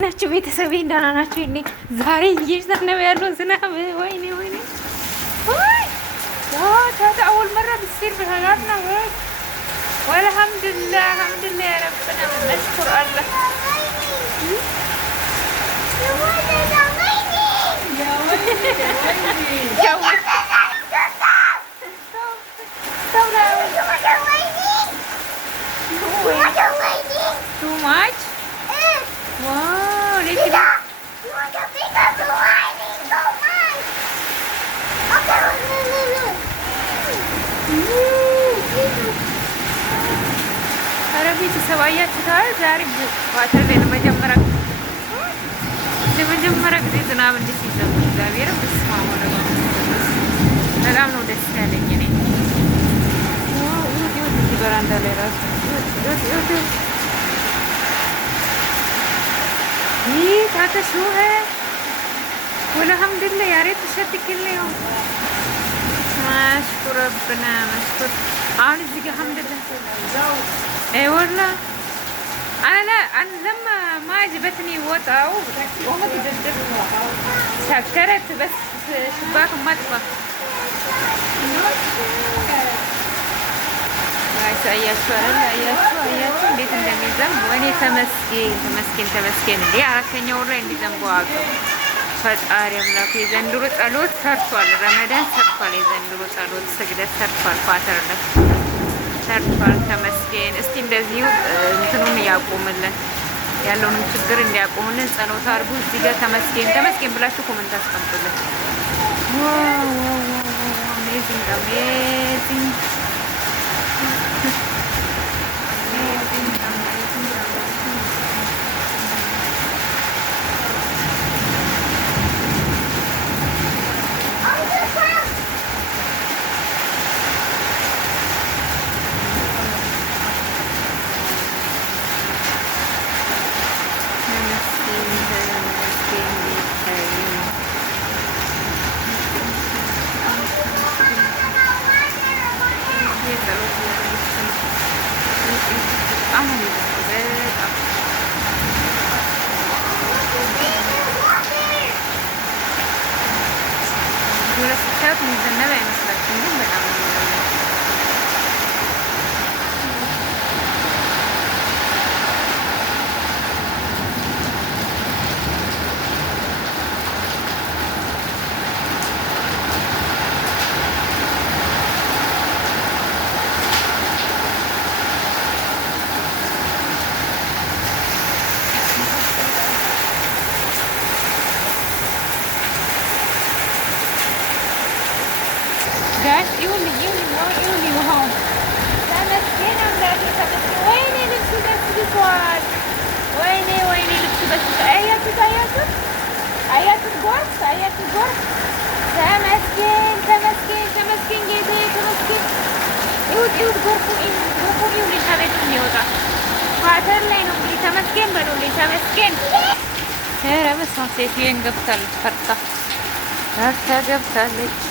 ናችሁ ቤተሰቤ ደህና ናችሁ? እኔ ዛሬ እየዘነበ ያለው ዝናብ ወይኔ ወይኔ ወይ هذا أول مرة بتصير بحياتنا هيك والحمد لله الحمد لله يا ربنا نشكر الله يا ويلي يا ويلي يا ويلي too much wow ليش كده ኧረ ቤተሰብ አያችሁታል? ዛሬ ዋተር ላይ ለመጀመሪያ ጊዜ ዝናብ እንዴት ሲዘንብ እግዚአብሔር በስመ አብ ወወልድ በጣም ነው ደስ ያለኝ። እኔ እዚህ በራንዳ ላይ ራሱ ይህ ታተሹ ወልሐምዱሊላህ ያ ሬት ተሸትክል ነው ማሽኩር ረብና ማሽኩር አሁን እዚህ ጋር አልሐምዱሊላህ والله أنا لما ما عجبتني وضعه قمت سكرت بس شباك المطبخ አያችሁ እንዴት እንደሚዘንብ ወይኔ ተመስገን እንዴ አራተኛ ወር ላይ እንዲዘንቡ አውቅ ፈጣሪ አምላክ የዘንድሮ ጸሎት ሰርቷል። ረመዳን ሰርቷል። የዘንድሮ ጸሎት ስግደት ሰርቷል። ፋተርነት ሰርቷል። ተመስገን። እስቲ እንደዚሁ እንትኑን ያቆምልን ያለውንም ችግር እንዲያቆምልን ጸሎት አድርጉ። እዚህ ጋር ተመስገን ብላችሁ ኮሜንት አስቀምጡልን። ዋው አሜዚንግ አሜዚንግ ስታዩት የሚዘነበ አይመስላችሁም? ግን በጣም ጋሽ ይሁን ውሃው ተመስገን አምላኬ ተመስገን። ወይኔ ልብሱ በስብሷል። ወይኔ ልብሱ በስብሷል። አያችሁት ጎርፍ ተመስገን ጌታዬ ተመስገን። ይሁት ጎርፉን ይሁን ከቤት የሚወጣ ኳተር ላይ ነው እንግዲህ ተመስገን በሉልኝ። ተመስገን ኧረ በስመ አብ ሴትዮዋን ገብታለች ፈርታ ገብታለች።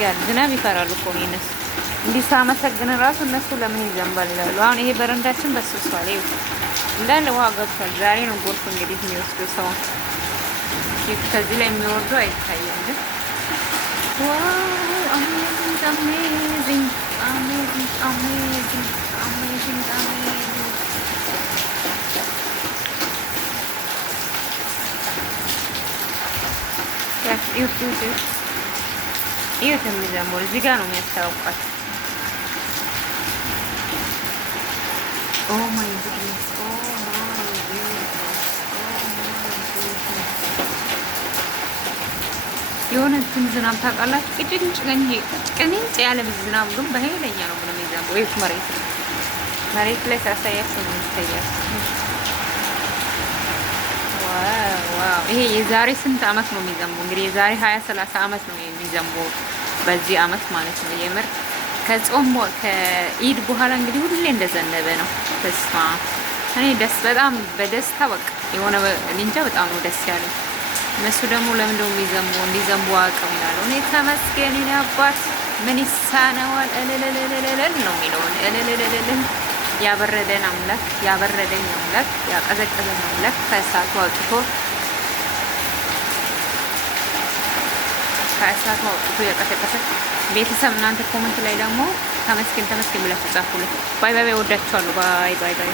ጋር ዝናብ ይፈራሉ እኮ እነሱ እንዲህ ሳመሰግን እራሱ እነሱ ለምን ይዘንባል ይላሉ። አሁን ይሄ በረንዳችን በስብሷል። ይኸው እንዳለ ውሃ ገብቷል። ዛሬ ነው ጎርፍ እንግዲህ የሚወስደው ሰው ከዚህ ላይ የሚወርደው አይታየም። ግን አሜዚንግ ይሁት የሚዘምሩ እዚህ ጋር ነው የሚያስታውቋት። የሆነ እንትን ዝናብ ታውቃላችሁ? ቅንጭ ያለ ዝናብ ግን በኃይለኛ ነው ብሎ የሚዘምሩ ወይ መሬት ላይ ሳሳያቸው ነው የሚታያል። ዋው ይሄ የዛሬ ስንት አመት ነው የሚዘንቡ? እንግዲህ የዛሬ 20-30 አመት ነው የሚዘንቡ በዚህ አመት ማለት ነው። የምር ከኢድ በኋላ እንግዲህ ሁሌ እንደዘነበ ነው። ተስፋ እኔ በጣም በደስታ በቃ የሆነ እንጃ በጣም ነው ደስ ያለኝ። እነሱ ደግሞ ለምን ነው እንዲዘንቡ አቅም ይላሉ። እኔ ተመስገን አባት ምን ይሳነዋል እልልልልል ነው የሚለውን እልልልልል ያበረደን አምላክ ያበረደኝ አምላክ ያቀዘቀዘን አምላክ ከእሳቱ አውጥቶ የቀሰቀሰ ቤተሰብ እናንተ ኮመንት ላይ ደግሞ ተመስገን ተመስገን ብላችሁ ጻፉልኝ። ባይ ባይ። ወዳችኋለሁ። ባይ ባይ ባይ።